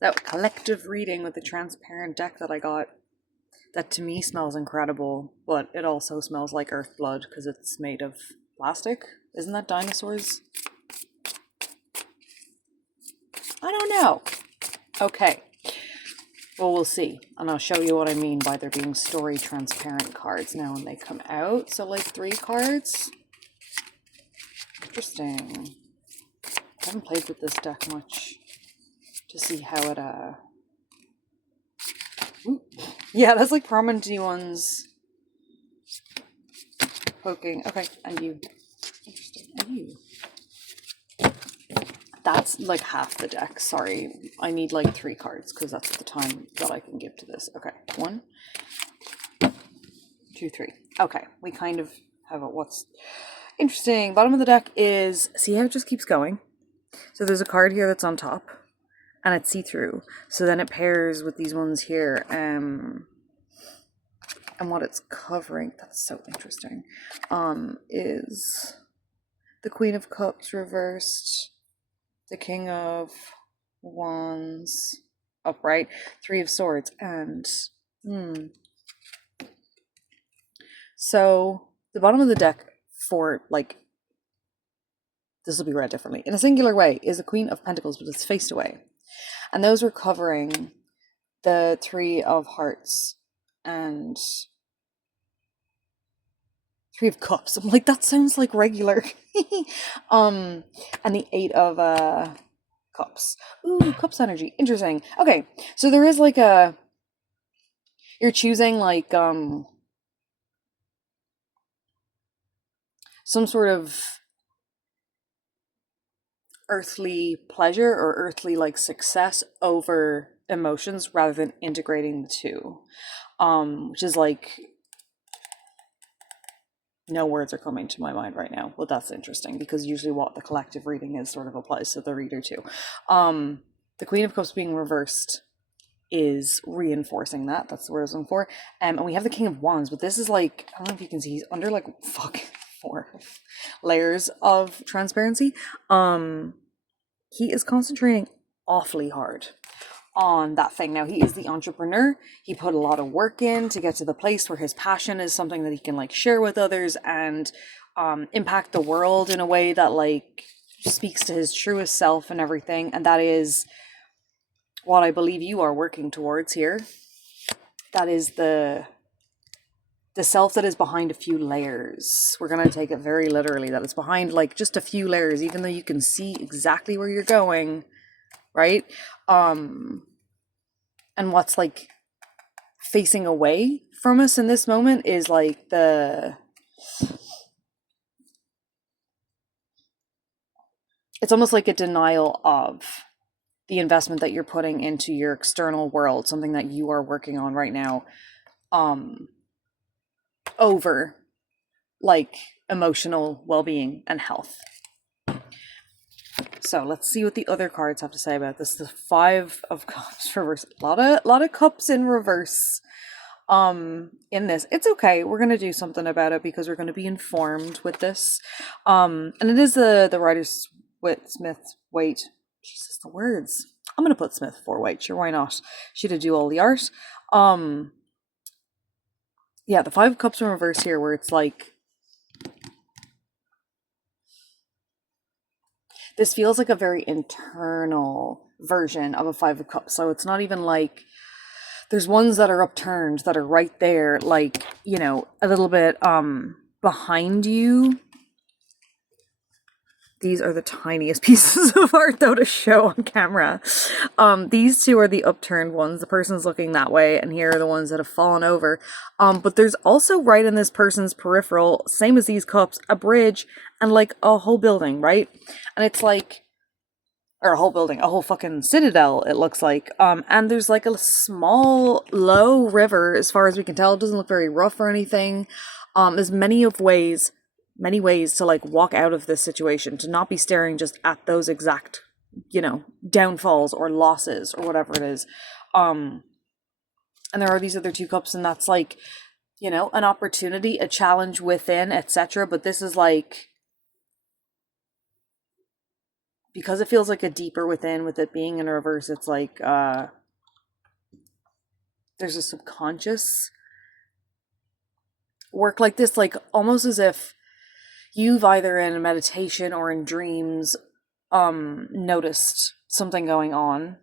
That collective reading with the transparent deck that I got, that to me smells incredible, but it also smells like earth blood because it's made of plastic. Isn't that dinosaurs? I don't know. Okay. Well, we'll see. And I'll show you what I mean by there being story transparent cards now when they come out. So like 3 cards. Interesting. I haven't played with this deck much to see how it Ooh. Yeah, that's like prominent ones poking. Okay, and you. Interesting. And you. That's like half the deck. Sorry. I need like 3 cards because that's the time that I can give to this. Okay. 1, 2, 3. Okay. We kind of have what's interesting. Bottom of the deck is, see how it just keeps going? So there's a card here that's on top and it's see-through. So then it pairs with these ones here. And what it's covering, that's so interesting, is the Queen of Cups reversed, the King of Wands upright, 3 of Swords, and so the bottom of the deck for like, this will be read differently, in a singular way, is the Queen of Pentacles, but it's faced away. And those were covering the 3 of Hearts and 3 of Cups. I'm like, that sounds like regular. And the 8 of Cups. Ooh, Cups energy. Interesting. Okay, so there is like a, you're choosing like some sort of earthly pleasure or earthly like success over emotions rather than integrating the two, which is like, no words are coming to my mind right now. Well, that's interesting because usually what the collective reading is sort of applies to the reader too. The Queen of Cups being reversed is reinforcing that. That's the word I was looking for. And we have the King of Wands, but this is like, I don't know if you can see, he's under like 4 layers of transparency. He is concentrating awfully hard on that thing. Now, he is the entrepreneur. He put a lot of work in to get to the place where his passion is something that he can like share with others and impact the world in a way that like speaks to his truest self and everything. And that is what I believe you are working towards here. That is the self that is behind a few layers. We're going to take it very literally, that it's behind like just a few layers, even though you can see exactly where you're going, right? And what's like facing away from us in this moment is like it's almost like a denial of the investment that you're putting into your external world, something that you are working on right now, over like emotional well-being and health. So let's see what the other cards have to say about this. The 5 of Cups reverse. A lot of cups in reverse in this. It's okay. We're gonna do something about it because we're gonna be informed with this. And it is the writer's Smith Waite. Jesus, the words. I'm gonna put Smith for Waite. Sure, why not? She'd do all the art. Yeah, the 5 of Cups in reverse here, where it's like, this feels like a very internal version of a 5 of Cups. So it's not even like, there's ones that are upturned that are right there, like, you know, a little bit behind you. These are the tiniest pieces of art though to show on camera. These 2 are the upturned ones. The person's looking that way, and here are the ones that have fallen over. But there's also right in this person's peripheral, same as these cups, a bridge and like a whole building, right? And it's like, or a whole building, a whole fucking citadel, it looks like. And there's like a small, low river, as far as we can tell. It doesn't look very rough or anything. There's many ways to like walk out of this situation, to not be staring just at those exact, you know, downfalls or losses or whatever it is. And there are these other 2 cups, and that's like, you know, an opportunity, a challenge within, etc. But this is like, because it feels like a deeper within, with it being in reverse, it's like there's a subconscious work like this, like almost as if you've either in a meditation or in dreams noticed something going on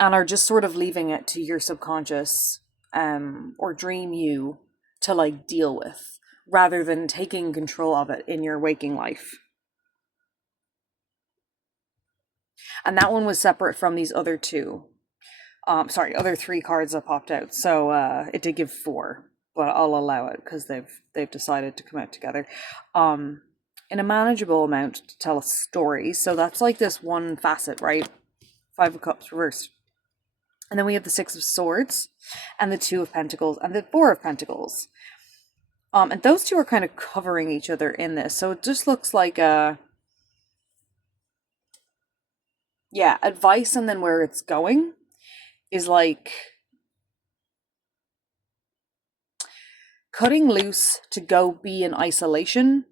and are just sort of leaving it to your subconscious or dream you to like deal with, rather than taking control of it in your waking life. And that one was separate from these other two. Other three cards that popped out. So it did give 4, but I'll allow it because they've decided to come out together. In a manageable amount to tell a story. So that's like this one facet, right? 5 of Cups reversed. And then we have the 6 of Swords and the 2 of Pentacles and the 4 of Pentacles. And those two are kind of covering each other in this. So it just looks like advice, and then where it's going is like cutting loose to go be in isolation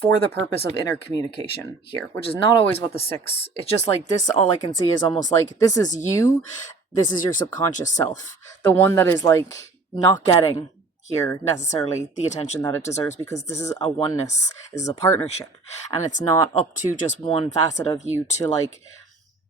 for the purpose of inner communication here, which is not always what the 6, it's just like this, all I can see is almost like this is you, this is your subconscious self, the one that is like not getting here necessarily the attention that it deserves, because this is a oneness, this is a partnership, and it's not up to just one facet of you to like,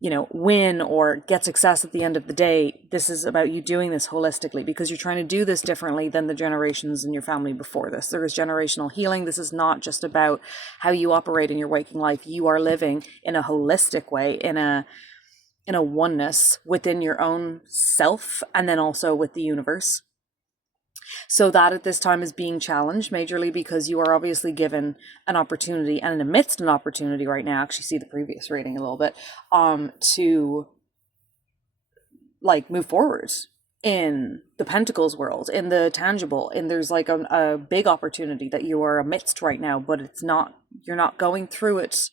you know, win or get success at the end of the day. This is about you doing this holistically, because you're trying to do this differently than the generations in your family before this. There is generational healing. This is not just about how you operate in your waking life. You are living in a holistic way, in a oneness within your own self, and then also with the universe. So that at this time is being challenged majorly because you are obviously given an opportunity, and amidst an opportunity right now, actually see the previous reading a little bit, to like move forward in the Pentacles world, in the tangible, and there's like a big opportunity that you are amidst right now, but you're not going through it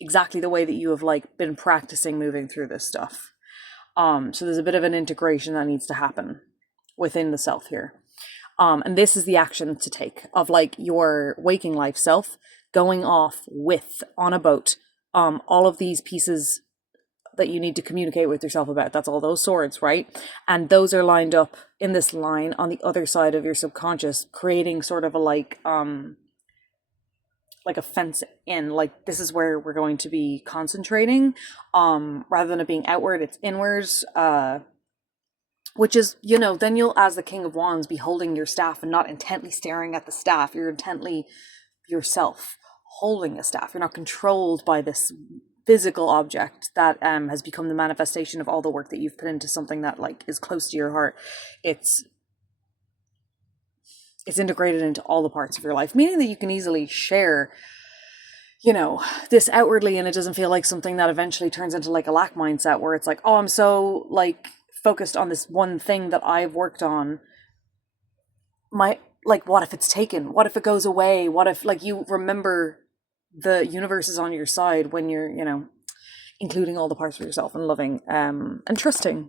exactly the way that you have like been practicing moving through this stuff. So there's a bit of an integration that needs to happen within the self here. And this is the action to take of like your waking life self going off with, on a boat, all of these pieces that you need to communicate with yourself about. That's all those swords, right? And those are lined up in this line on the other side of your subconscious, creating sort of a like a fence in, like this is where we're going to be concentrating. Rather than it being outward, it's inwards. Which is, you know, then you'll, as the King of Wands, be holding your staff and not intently staring at the staff. You're intently yourself holding a staff. You're not controlled by this physical object that has become the manifestation of all the work that you've put into something that like is close to your heart. It's integrated into all the parts of your life, meaning that you can easily share, you know, this outwardly, and it doesn't feel like something that eventually turns into like a lack mindset where it's like, oh, I'm so like focused on this one thing that I've worked on. What if it's taken? What if it goes away? What if, like, you remember the universe is on your side when you're, you know, including all the parts of yourself and loving and trusting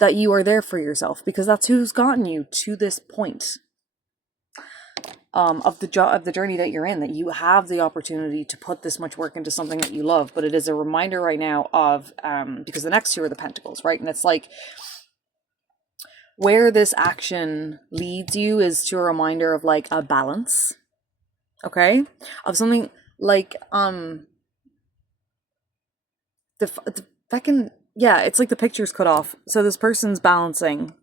that you are there for yourself, because that's who's gotten you to this point of the journey that you're in, that you have the opportunity to put this much work into something that you love. But it is a reminder right now of because the next 2 are the Pentacles, right? And it's like where this action leads you is to a reminder of like a balance, okay, of something like it's like the picture's cut off, so this person's balancing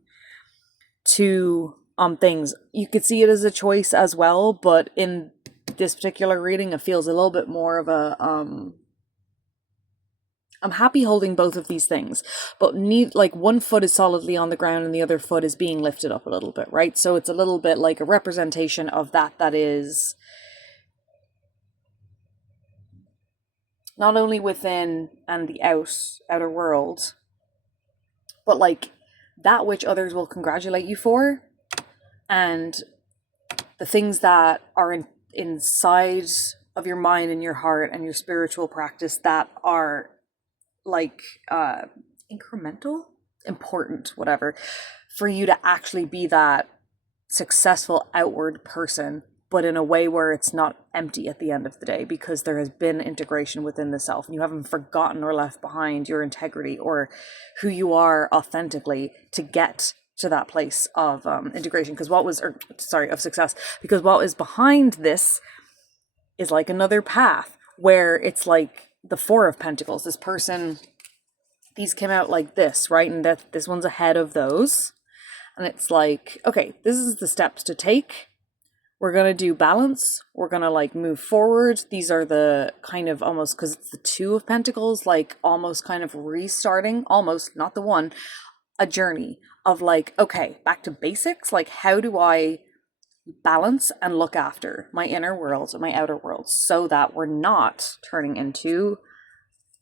2 things. You could see it as a choice as well, but in this particular reading it feels a little bit more of a I'm happy holding both of these things, but one foot is solidly on the ground and the other foot is being lifted up a little bit, right? So it's a little bit like a representation of that is not only within and the outer world, but like that which others will congratulate you for, and the things that are inside of your mind and your heart and your spiritual practice that are like incremental, important, whatever, for you to actually be that successful outward person but in a way where it's not empty at the end of the day, because there has been integration within the self and you haven't forgotten or left behind your integrity or who you are authentically to get to that place of integration. Because of success, because what is behind this is like another path where it's like the Four of Pentacles. This person, these came out like this, right? And that this one's ahead of those. And it's like, okay, this is the steps to take. We're going to do balance. We're going to like move forward. These are the kind of almost, because it's the Two of Pentacles, like almost kind of restarting, almost, not the one, a journey of like, okay, back to basics. Like, how do I balance and look after my inner world and my outer world so that we're not turning into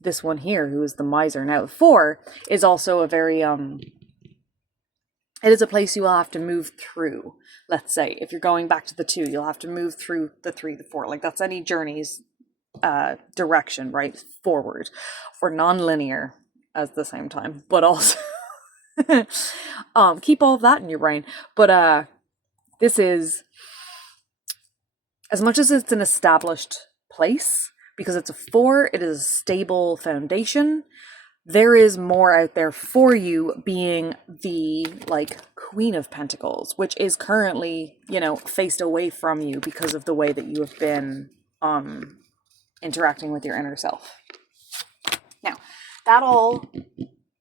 this one here who is the miser. Now, the Four is also a very, it is a place you will have to move through. Let's say if you're going back to the Two, you'll have to move through the Three, the Four. Like that's any journey's direction, right? Forward or non-linear at the same time, but also keep all of that in your brain. But this is, as much as it's an established place, because it's a Four, it is a stable foundation. There is more out there for you, being the like Queen of Pentacles, which is currently, faced away from you because of the way that you have been interacting with your inner self. Now, that all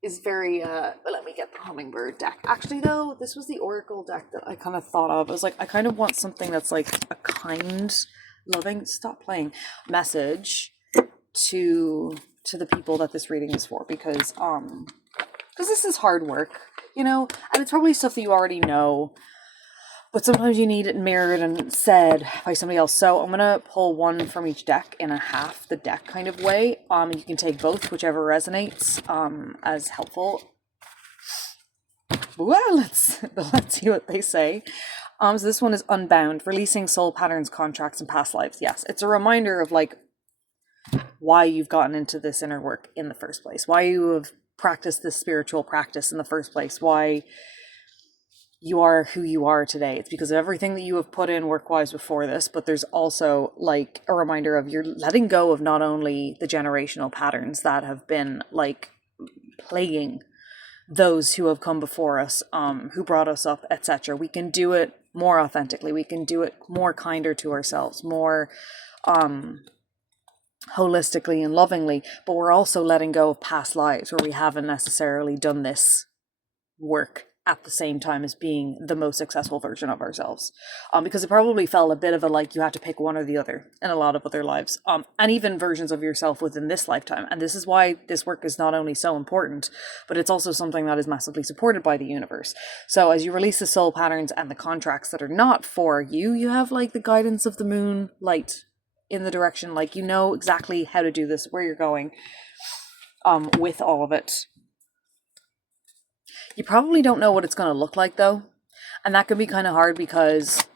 is very let me get the hummingbird deck. Actually though, this was the oracle deck that I kind of thought of. I was like, I kind of want something that's like a kind, loving, stop playing, message to the people that this reading is for, because this is hard work, and it's probably stuff that you already know, but sometimes you need it mirrored and said by somebody else. So I'm gonna pull one from each deck in a half the deck kind of way. You can take both, whichever resonates as helpful. Well, let's see what they say. So this one is Unbound, releasing soul patterns, contracts, and past lives. Yes, it's a reminder of like why you've gotten into this inner work in the first place, why you have practiced this spiritual practice in the first place, why you are who you are today. It's because of everything that you have put in work-wise before this, but there's also like a reminder of you're letting go of not only the generational patterns that have been like plaguing those who have come before us, who brought us up, etc. We can do it more authentically. We can do it more kinder to ourselves, more holistically and lovingly, but we're also letting go of past lives where we haven't necessarily done this work at the same time as being the most successful version of ourselves, because it probably felt a bit of a like you have to pick one or the other in a lot of other lives, and even versions of yourself within this lifetime. And this is why this work is not only so important, but it's also something that is massively supported by the universe. So as you release the soul patterns and the contracts that are not for you, you have like the guidance of the moon light in the direction, like exactly how to do this, where you're going with all of it. You probably don't know what it's going to look like though, and that can be kind of hard because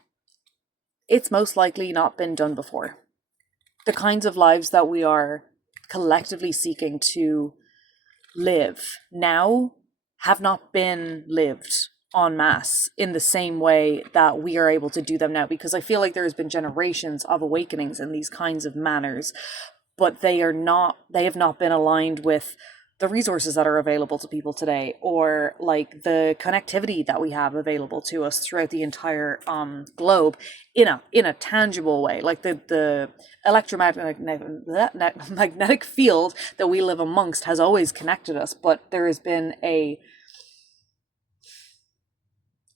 it's most likely not been done before. The kinds of lives that we are collectively seeking to live now have not been lived en masse in the same way that we are able to do them now, because I feel like there has been generations of awakenings in these kinds of manners, but they have not been aligned with the resources that are available to people today, or like the connectivity that we have available to us throughout the entire globe in a tangible way. Like the electromagnetic field that we live amongst has always connected us, but there has been a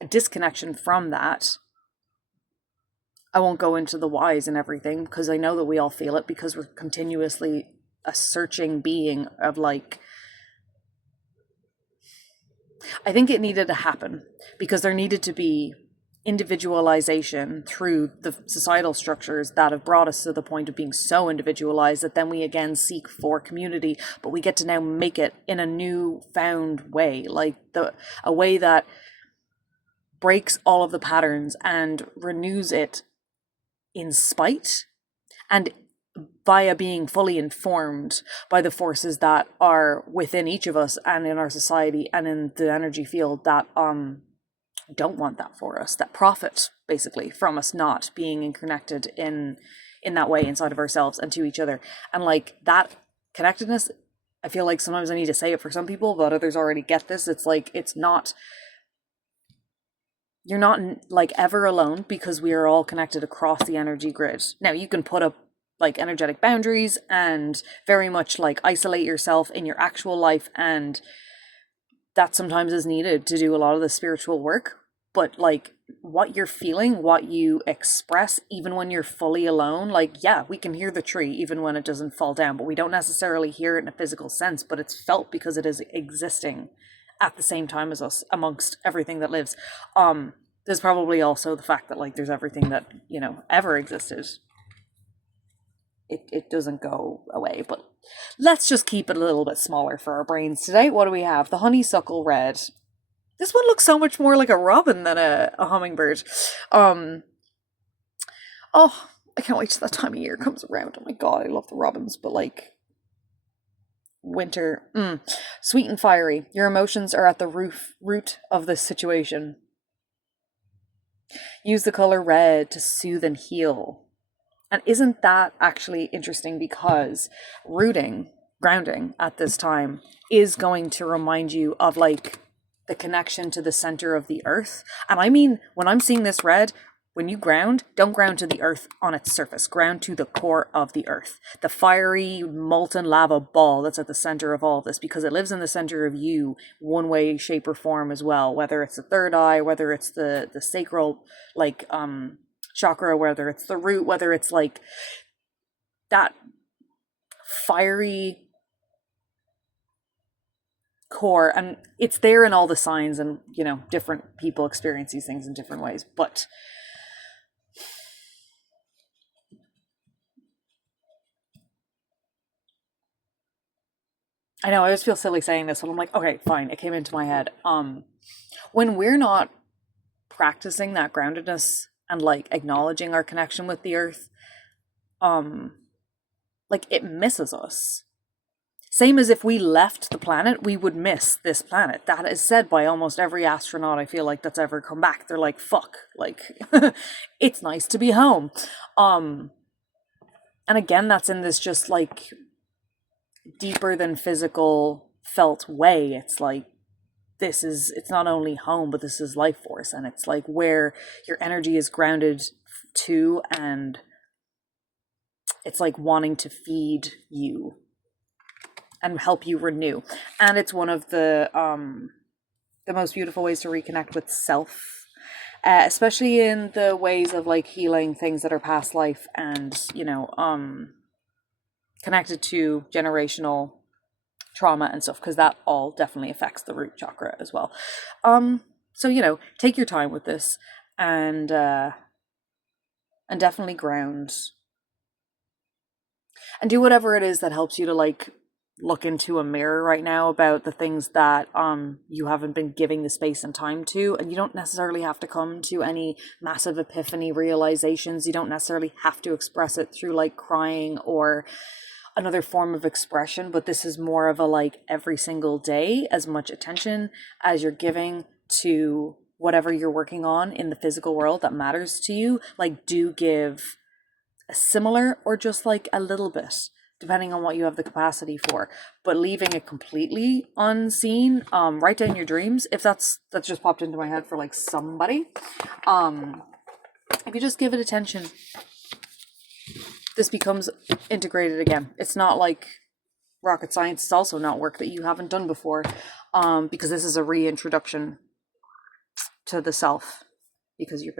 disconnection from that. I won't go into the whys and everything, because I know that we all feel it, because we're continuously a searching being of like, I think it needed to happen because there needed to be individualization through the societal structures that have brought us to the point of being so individualized that then we again seek for community, but we get to now make it in a new found way, like a way that breaks all of the patterns and renews it in spite and via being fully informed by the forces that are within each of us and in our society and in the energy field that don't want that for us, that profit basically from us not being connected in that way inside of ourselves and to each other. And like that connectedness, I feel like sometimes I need to say it for some people, but others already get this. It's like, it's not, you're not like ever alone, because we are all connected across the energy grid. Now you can put up like energetic boundaries and very much like isolate yourself in your actual life, and that sometimes is needed to do a lot of the spiritual work. But like what you're feeling, what you express, even when you're fully alone, like, yeah, we can hear the tree even when it doesn't fall down, but we don't necessarily hear it in a physical sense, but it's felt because it is existing at the same time as us amongst everything that lives. There's probably also the fact that like there's everything that, you know, ever existed. It doesn't go away, but let's just keep it a little bit smaller for our brains today. What do we have? The honeysuckle red. This one looks so much more like a robin than a hummingbird. Oh, I can't wait till that time of year comes around. Oh my god, I love the robins, but like winter. Sweet and fiery. Your emotions are at the root of this situation. Use the color red to soothe and heal. And isn't that actually interesting, because grounding at this time is going to remind you of like the connection to the center of the earth. And I mean, when I'm seeing this red, when you ground, don't ground to the earth on its surface, ground to the core of the earth, the fiery molten lava ball that's at the center of all of this, because it lives in the center of you one way, shape, or form as well, whether it's the third eye, whether it's the sacral like chakra, whether it's the root, whether it's like that fiery core. And it's there in all the signs, and you know, different people experience these things in different ways. But I know I always feel silly saying this, but I'm like, okay, fine, it came into my head. When we're not practicing that groundedness and like acknowledging our connection with the earth, like it misses us. Same as if we left the planet, we would miss this planet. That is said by almost every astronaut I feel like that's ever come back. They're like, fuck, like it's nice to be home. And again, that's in this just like deeper than physical felt way. It's like, it's not only home, but this is life force, and it's like where your energy is grounded to, and it's like wanting to feed you and help you renew. And it's one of the most beautiful ways to reconnect with self, especially in the ways of like healing things that are past life, and you know, connected to generational trauma and stuff, because that all definitely affects the root chakra as well. So you know, take your time with this, and definitely ground, and do whatever it is that helps you to like look into a mirror right now about the things that you haven't been giving the space and time to. And you don't necessarily have to come to any massive epiphany realizations. You don't necessarily have to express it through like crying or another form of expression, but this is more of a like every single day, as much attention as you're giving to whatever you're working on in the physical world that matters to you, like do give a similar or just like a little bit, depending on what you have the capacity for. But leaving it completely unseen, write down your dreams, if that's just popped into my head for like somebody. If you just give it attention, this becomes integrated again. It's not like rocket science. It's also not work that you haven't done before, because this is a reintroduction to the self, because you're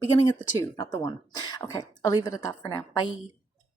beginning at the 2, not the 1. Okay, I'll leave it at that for now. Bye.